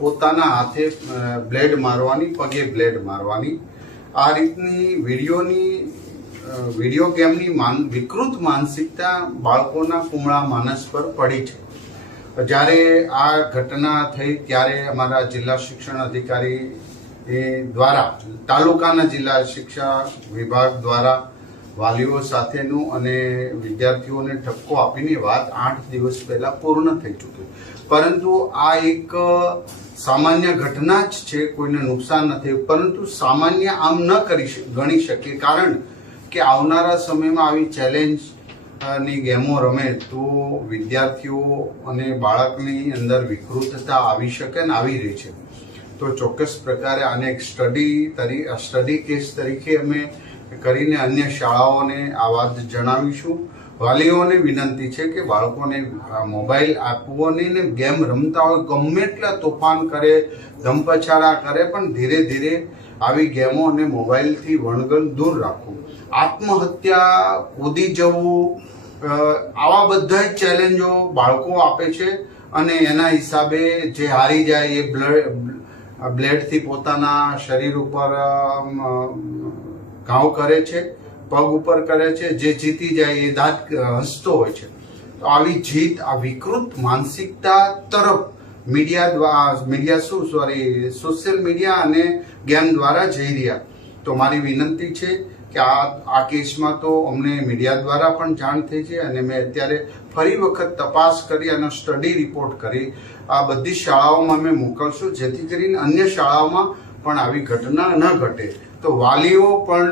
પોતાના હાથે બ્લેડ મારવાની, પગે બ્લેડ મારવાની, આ રીતની વિડીયો ગેમની વિકૃત માનસિકતા બાળકોના કુમળા માનસ પર પડી છે. જ્યારે આ ઘટના થઈ ત્યારે અમારા જિલ્લા શિક્ષણ અધિકારી દ્વારા, તાલુકાના જિલ્લા શિક્ષા વિભાગ દ્વારા વાલીઓ સાથેનું અને વિદ્યાર્થીઓને ઠપકો આપીને વાત 8 દિવસ પહેલા પૂર્ણ થઈ ચૂકી. પરંતુ આ એક સામાન્ય ઘટના જ છે, કોઈને નુકસાન નથી, પરંતુ સામાન્ય આમ ન ગણી શકીએ, કારણ કે આવનારા સમયમાં આવી ચેલેન્જ ની ગેમો રમે તો વિદ્યાર્થીઓ અને બાળકની અંદર વિકૃતતા આવી શકે ને આવી રહી છે. તો ચોક્કસ પ્રકારે આને એક સ્ટડી કેસ તરીકે અમે કરીને અન્ય શાળાઓને આ વાત જણાવીશું. વાલીઓને વિનંતી છે કે બાળકોને મોબાઈલ આપવો નહીં ને ગેમ રમતા હોય ગમે એટલા તોફાન કરે, ધમપછાડા કરે, પણ ધીરે ધીરે આવી ગેમો અને મોબાઈલથી વણગણ દૂર રાખવું. આત્મહત્યા, કૂદી જવું, આવા બધા જ ચેલેન્જો બાળકો આપે છે અને એના હિસાબે જે હારી જાય એ બ્લેડથી પોતાના શરીર ઉપર ઘાવ કરે છે, પગ ઉપર કરે છે. જે જીતી જાય એ દાંત હસતો હોય છે. તો આવી જીત, આ વિકૃત માનસિકતા તરફ સોશિયલ મીડિયા અને ગેમ દ્વારા જઈ રહ્યા. તો મારી વિનંતી છે કે આ કેસમાં તો અમને મીડિયા દ્વારા પણ જાણ થઈ છે અને મેં અત્યારે ફરી વખત તપાસ કરી અને સ્ટડી રિપોર્ટ કરી આ બધી શાળાઓમાં અમે મોકલશું, જેથી કરીને અન્ય શાળાઓમાં પણ આવી ઘટના ન ઘટે. તો વાલીઓ પણ,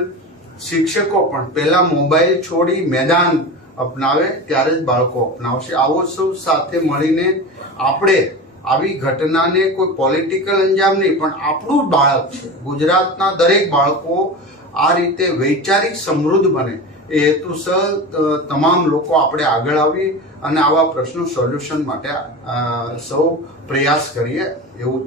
શિક્ષકો પણ પહેલા મોબાઈલ છોડી મેદાન અપનાવે, ત્યારે જ બાળકો અપનાવશે. આવો સૌ સાથે મળીને આપણે આવી ઘટનાને કોઈ પોલિટિકલ અંજામ નહીં, પણ આપણું બાળક છે, ગુજરાતના દરેક બાળકો આ રીતે વૈચારિક સમૃદ્ધ બને એ હેતુસર તમામ લોકો આપણે આગળ આવી અને આવા પ્રશ્નો સોલ્યુશન માટે સૌ પ્રયાસ કરીએ એવું